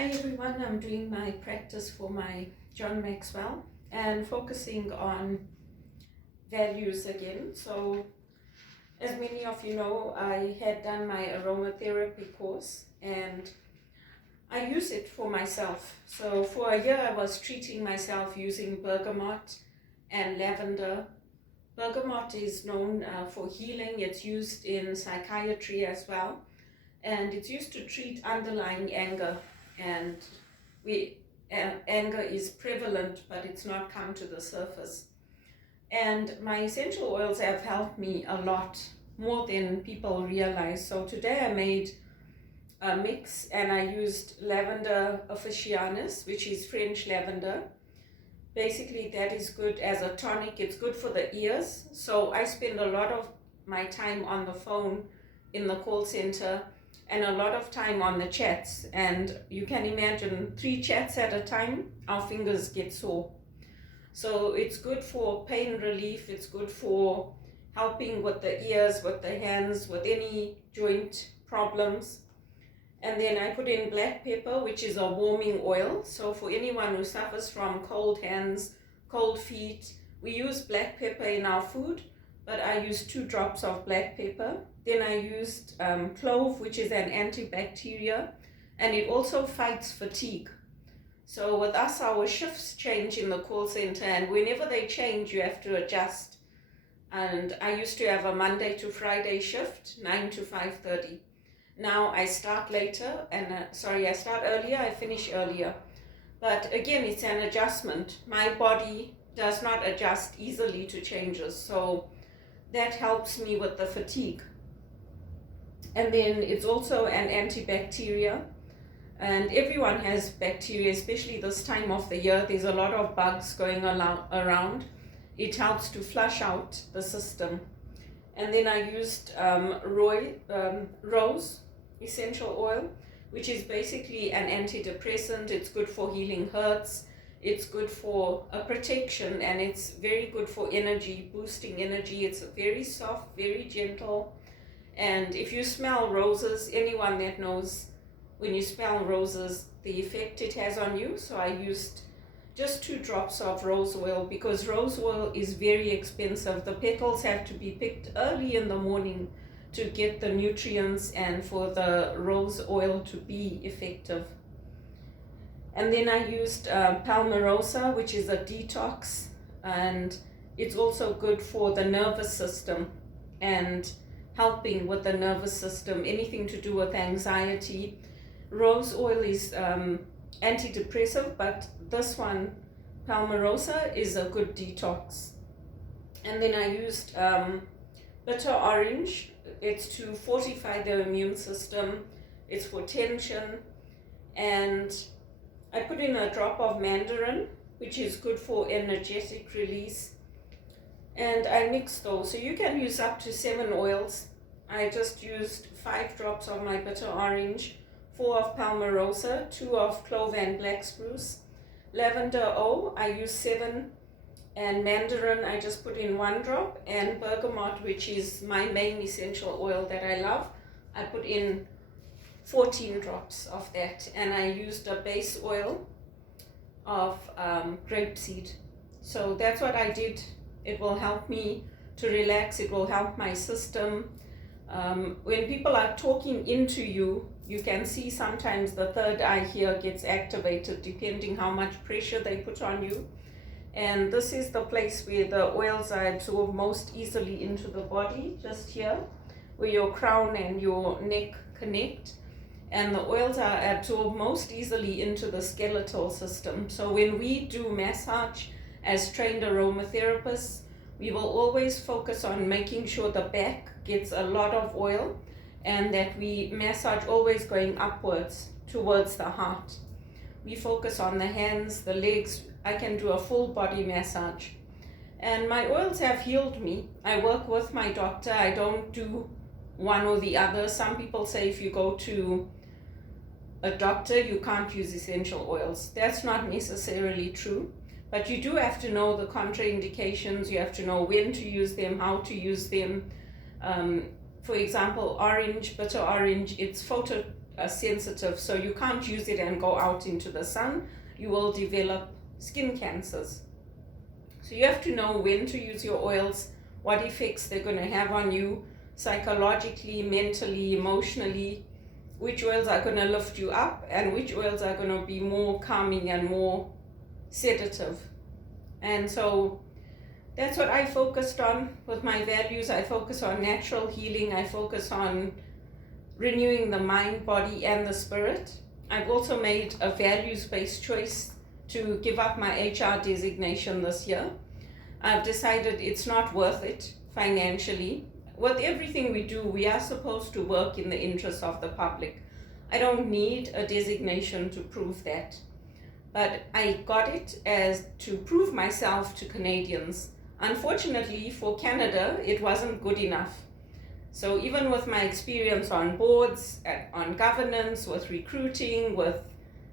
Hi everyone, I'm doing my practice for my John Maxwell and focusing on values again. So as many of you know, I had done my aromatherapy course and I use it for myself. So for a year I was treating myself using bergamot and lavender. Bergamot is known for healing. It's used in psychiatry as well, and it's used to treat underlying anger. And anger is prevalent, but it's not come to the surface. And my essential oils have helped me a lot, more than people realize. So today I made a mix and I used lavender officinalis, which is French lavender. Basically that is good as a tonic. It's good for the ears. So I spend a lot of my time on the phone in the call center and a lot of time on the chats, and you can imagine 3 chats at a time, our fingers get sore. So it's good for pain relief, it's good for helping with the ears, with the hands, with any joint problems. And then I put in black pepper, which is a warming oil. So for anyone who suffers from cold hands, cold feet, we use black pepper in our food, but I use 2 drops of black pepper. Then I used clove, which is an antibacterial, and it also fights fatigue. So with us, our shifts change in the call center, and whenever they change, you have to adjust. And I used to have a Monday to Friday shift, 9 to 5:30. Now I start later, and I start earlier, I finish earlier. But again, it's an adjustment. My body does not adjust easily to changes, so that helps me with the fatigue. And then it's also an antibacterial, and everyone has bacteria, especially this time of the year. There's a lot of bugs going around. It helps to flush out the system. And then I used rose essential oil, which is basically an antidepressant. It's good for healing hurts, it's good for a protection, and it's very good for energy, boosting energy. It's very soft, very gentle. And if you smell roses, anyone that knows when you smell roses, the effect it has on you. So I used just 2 drops of rose oil, because rose oil is very expensive. The petals have to be picked early in the morning to get the nutrients and for the rose oil to be effective. And then I used palmarosa, which is a detox, and it's also good for the nervous system and helping with the nervous system, anything to do with anxiety. Rose oil is antidepressive, but this one, palmarosa, is a good detox. And then I used bitter orange. It's to fortify the immune system, it's for tension. And I put in a drop of mandarin, which is good for energetic release. And I mixed those. So you can use up to 7 oils. I just used 5 drops of my bitter orange, 4 of palmarosa, 2 of clove and black spruce. Lavender I used 7, and mandarin I just put in 1 drop, and bergamot, which is my main essential oil that I love, I put in 14 drops of that. And I used a base oil of grapeseed. So that's what I did. It will help me to relax, it will help my system. When people are talking into you, you can see sometimes the third eye here gets activated depending how much pressure they put on you. And this is the place where the oils are absorbed most easily into the body, just here, where your crown and your neck connect. And the oils are absorbed most easily into the skeletal system. So when we do massage as trained aromatherapists, we will always focus on making sure the back gets a lot of oil, and that we massage always going upwards towards the heart. We focus on the hands, the legs. I can do a full body massage. And my oils have healed me. I work with my doctor. I don't do one or the other. Some people say if you go to a doctor, you can't use essential oils. That's not necessarily true. But you do have to know the contraindications. You have to know when to use them, how to use them. For example, orange, bitter orange, it's sensitive, so you can't use it and go out into the sun. You will develop skin cancers. So you have to know when to use your oils, what effects they're going to have on you psychologically, mentally, emotionally, which oils are going to lift you up and which oils are going to be more calming and more sedative. And so that's what I focused on with my values. I focus on natural healing. I focus on renewing the mind, body, and the spirit. I've also made a values-based choice to give up my HR designation this year. I've decided it's not worth it financially. With everything we do, we are supposed to work in the interest of the public. I don't need a designation to prove that. But I got it as to prove myself to Canadians. Unfortunately for Canada, it wasn't good enough. So even with my experience on boards, on governance, with recruiting, with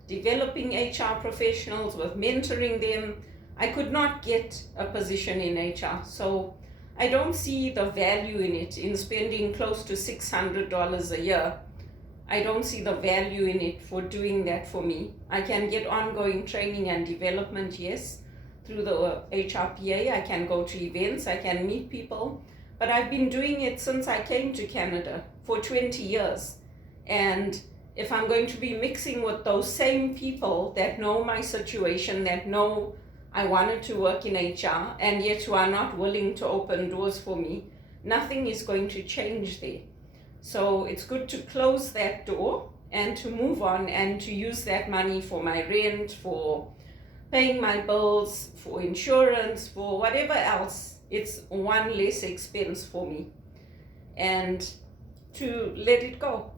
developing HR professionals, with mentoring them, I could not get a position in HR. So I don't see the value in it, in spending close to $600 a year. I don't see the value in it for doing that for me. I can get ongoing training and development, yes, through the HRPA. I can go to events, I can meet people, but I've been doing it since I came to Canada for 20 years. And if I'm going to be mixing with those same people that know my situation, that know I wanted to work in HR, and yet who are not willing to open doors for me, nothing is going to change there. So it's good to close that door and to move on and to use that money for my rent, for paying my bills, for insurance, for whatever else. It's one less expense for me, and to let it go.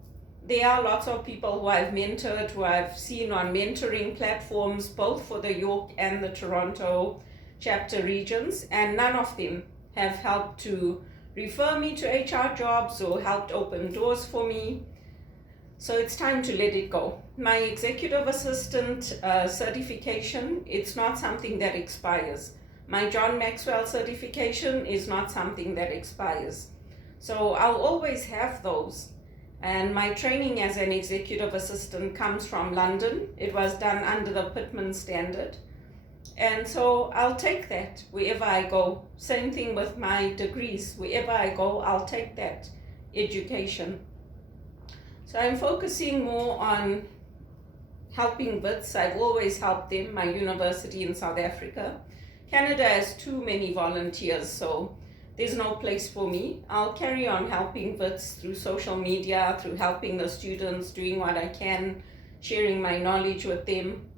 There are lots of people who I've mentored, who I've seen on mentoring platforms, both for the York and the Toronto chapter regions, and none of them have helped to refer me to HR jobs or helped open doors for me. So it's time to let it go. My executive assistant certification, it's not something that expires. My John Maxwell certification is not something that expires. So I'll always have those. And my training as an executive assistant comes from London. It was done under the Pittman standard. And so I'll take that wherever I go. Same thing with my degrees. Wherever I go, I'll take that education. So I'm focusing more on helping WITS. I've always helped them, my university in South Africa. Canada has too many volunteers, so there's no place for me. I'll carry on helping WITS through social media, through helping the students, doing what I can, sharing my knowledge with them,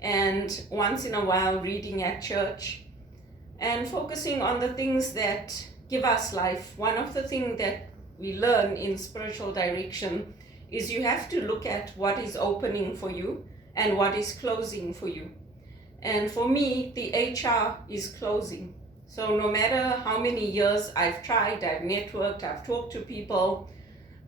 and once in a while reading at church, and focusing on the things that give us life. One of the things that we learn in spiritual direction is you have to look at what is opening for you and what is closing for you. And for me, the HR is closing. So no matter how many years I've tried, I've networked, I've talked to people,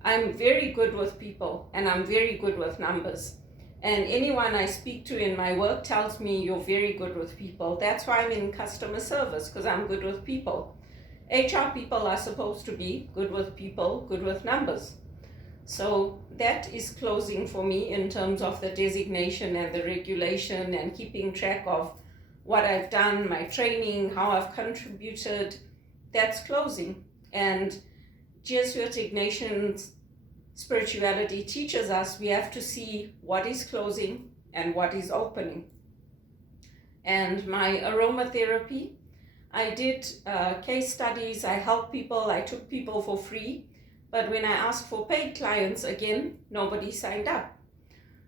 I'm very good with people and I'm very good with numbers. And anyone I speak to in my work tells me you're very good with people. That's why I'm in customer service, because I'm good with people. HR people are supposed to be good with people, good with numbers. So that is closing for me in terms of the designation and the regulation and keeping track of what I've done, my training, how I've contributed. That's closing. And Jesuit Ignatian spirituality teaches us we have to see what is closing and what is opening. And my aromatherapy, I did case studies, I helped people, I took people for free. But when I asked for paid clients, again, nobody signed up.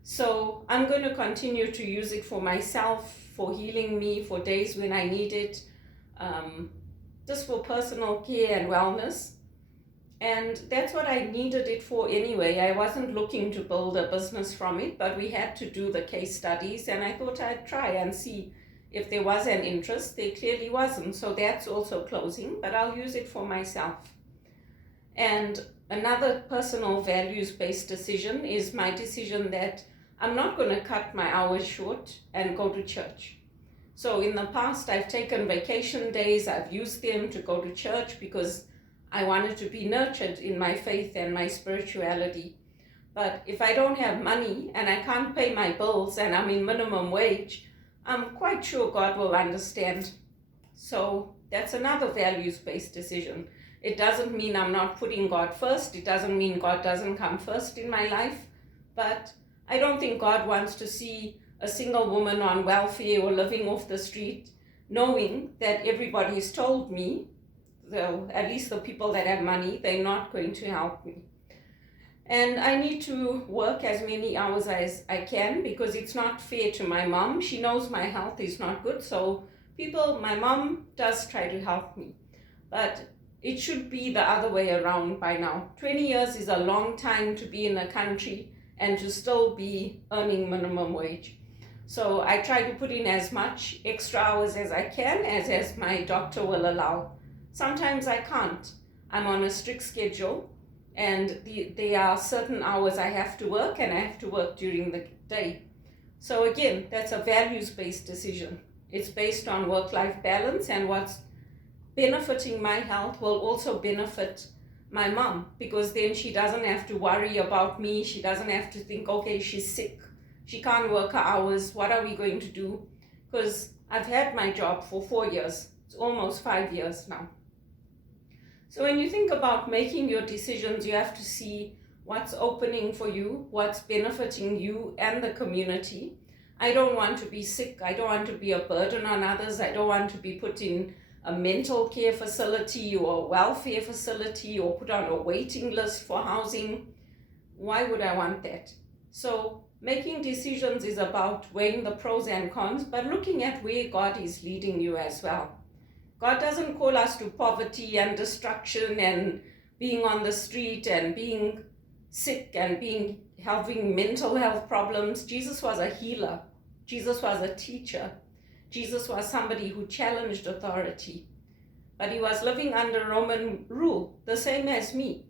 So I'm going to continue to use it for myself, for healing me, for days when I need it, just for personal care and wellness. And that's what I needed it for anyway. I wasn't looking to build a business from it, but we had to do the case studies, and I thought I'd try and see if there was an interest. There clearly wasn't, so that's also closing, but I'll use it for myself. And another personal values-based decision is my decision that I'm not going to cut my hours short and go to church. So in the past, I've taken vacation days, I've used them to go to church because I wanted to be nurtured in my faith and my spirituality. But if I don't have money and I can't pay my bills and I'm in minimum wage, I'm quite sure God will understand. So that's another values-based decision. It doesn't mean I'm not putting God first. It doesn't mean God doesn't come first in my life. But I don't think God wants to see a single woman on welfare or living off the street, knowing that everybody's told me, though at least the people that have money, they're not going to help me. And I need to work as many hours as I can because it's not fair to my mom. She knows my health is not good, so my mom does try to help me. But it should be the other way around by now. 20 years is a long time to be in a country and to still be earning minimum wage. So I try to put in as much extra hours as I can, as my doctor will allow. Sometimes I can't. I'm on a strict schedule, and there are certain hours I have to work, and I have to work during the day. So again, that's a values-based decision. It's based on work-life balance, and what's benefiting my health will also benefit my mom, because then she doesn't have to worry about me. She doesn't have to think, okay, she's sick, she can't work her hours, what are we going to do? Because I've had my job for 4 years. It's almost 5 years now. So when you think about making your decisions, you have to see what's opening for you, what's benefiting you and the community. I don't want to be sick. I don't want to be a burden on others. I don't want to be put in a mental care facility or a welfare facility or put on a waiting list for housing. Why would I want that? So making decisions is about weighing the pros and cons, but looking at where God is leading you as well. God doesn't call us to poverty and destruction and being on the street and being sick and having mental health problems. Jesus was a healer. Jesus was a teacher. Jesus was somebody who challenged authority. But he was living under Roman rule, the same as me.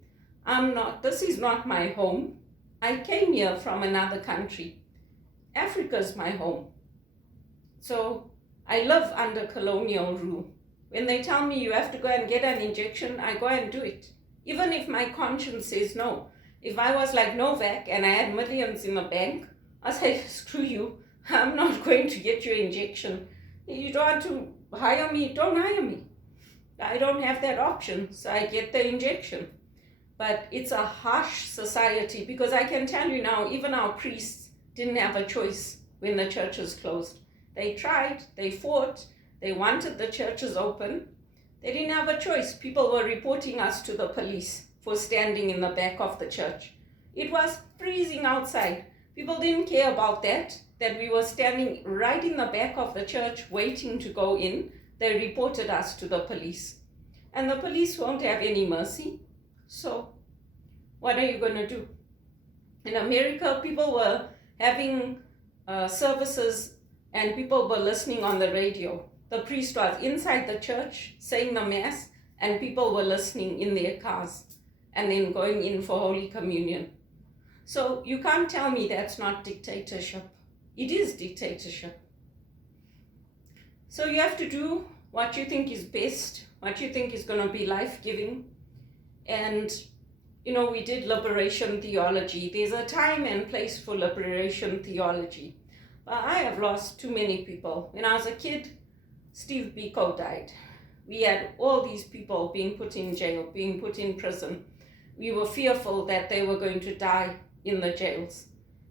This is not my home. I came here from another country. Africa's my home. So I live under colonial rule. When they tell me you have to go and get an injection, I go and do it. Even if my conscience says no. If I was like Novak and I had millions in the bank, I'd say, screw you, I'm not going to get your injection. You don't want to hire me, don't hire me. I don't have that option, so I get the injection. But it's a harsh society, because I can tell you now, even our priests didn't have a choice when the churches closed. They tried, they fought, they wanted the churches open. They didn't have a choice. People were reporting us to the police for standing in the back of the church. It was freezing outside. People didn't care about that we were standing right in the back of the church waiting to go in. They reported us to the police. And the police won't have any mercy. So what are you going to do? In America, people were having services and people were listening on the radio. The priest was inside the church saying the mass, and people were listening in their cars and then going in for Holy Communion. So you can't tell me that's not dictatorship. It is dictatorship. So you have to do what you think is best, what you think is going to be life-giving. And, we did liberation theology. There's a time and place for liberation theology. But I have lost too many people. When I was a kid, Steve Biko died. We had all these people being put in jail, being put in prison. We were fearful that they were going to die in the jails.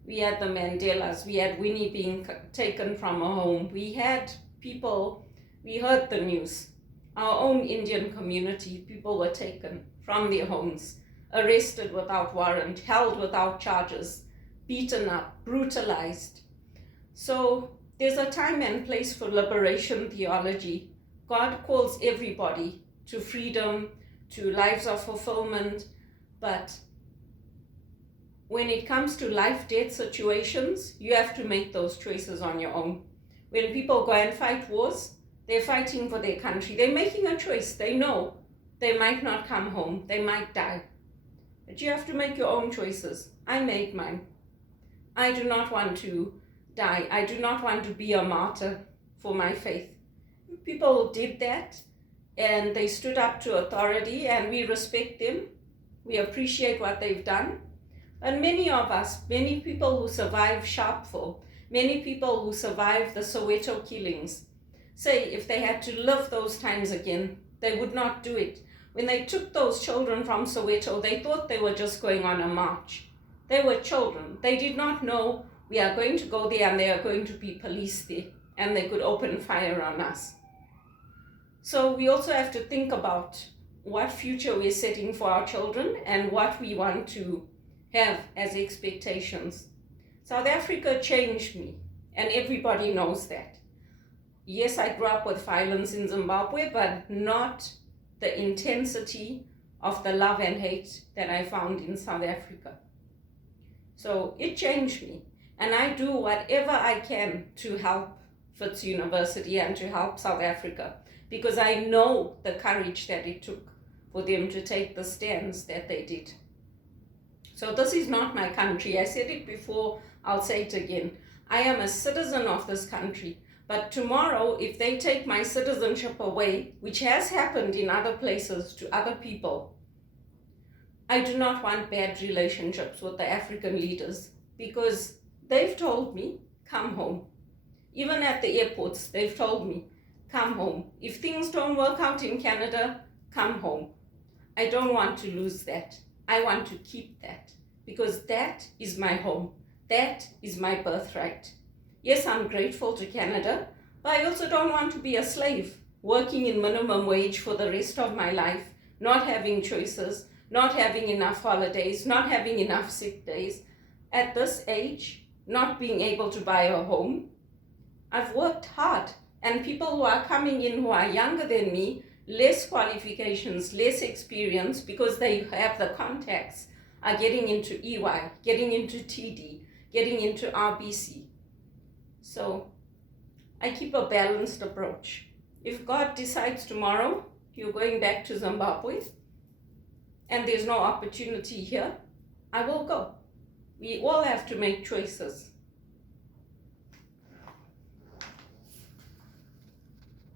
We had the Mandelas. We had Winnie being taken from her home. We had people, we heard the news. Our own Indian community, people were taken from their homes, arrested without warrant, held without charges, beaten up, brutalized. So there's a time and place for liberation theology. God calls everybody to freedom, to lives of fulfillment, but when it comes to life-death situations, you have to make those choices on your own. When people go and fight wars, they're fighting for their country. They're making a choice. They know they might not come home. They might die. But you have to make your own choices. I made mine. I do not want to die. I do not want to be a martyr for my faith. People did that, and they stood up to authority, and we respect them. We appreciate what they've done. And many of us, many people who survived Sharpeville, many people who survived the Soweto killings, say if they had to live those times again, they would not do it. When they took those children from Soweto, they thought they were just going on a march. They were children. They did not know we are going to go there and there are going to be police there and they could open fire on us. So we also have to think about what future we're setting for our children and what we want to have as expectations. South Africa changed me, and everybody knows that. Yes, I grew up with violence in Zimbabwe, but not the intensity of the love and hate that I found in South Africa. So it changed me, and I do whatever I can to help Wits University and to help South Africa, because I know the courage that it took for them to take the stands that they did. So this is not my country. I said it before, I'll say it again. I am a citizen of this country, but tomorrow if they take my citizenship away, which has happened in other places to other people, I do not want bad relationships with the African leaders, because they've told me, come home. Even at the airports, they've told me, come home. If things don't work out in Canada, come home. I don't want to lose that. I want to keep that, because that is my home. That is my birthright. Yes, I'm grateful to Canada, but I also don't want to be a slave, working in minimum wage for the rest of my life, not having choices, not having enough holidays, not having enough sick days. At this age, not being able to buy a home. I've worked hard, and people who are coming in who are younger than me, less qualifications, less experience, because they have the contacts, are getting into EY, getting into TD, getting into RBC. So I keep a balanced approach. If God decides tomorrow you're going back to Zimbabwe and there's no opportunity here, I will go. We all have to make choices.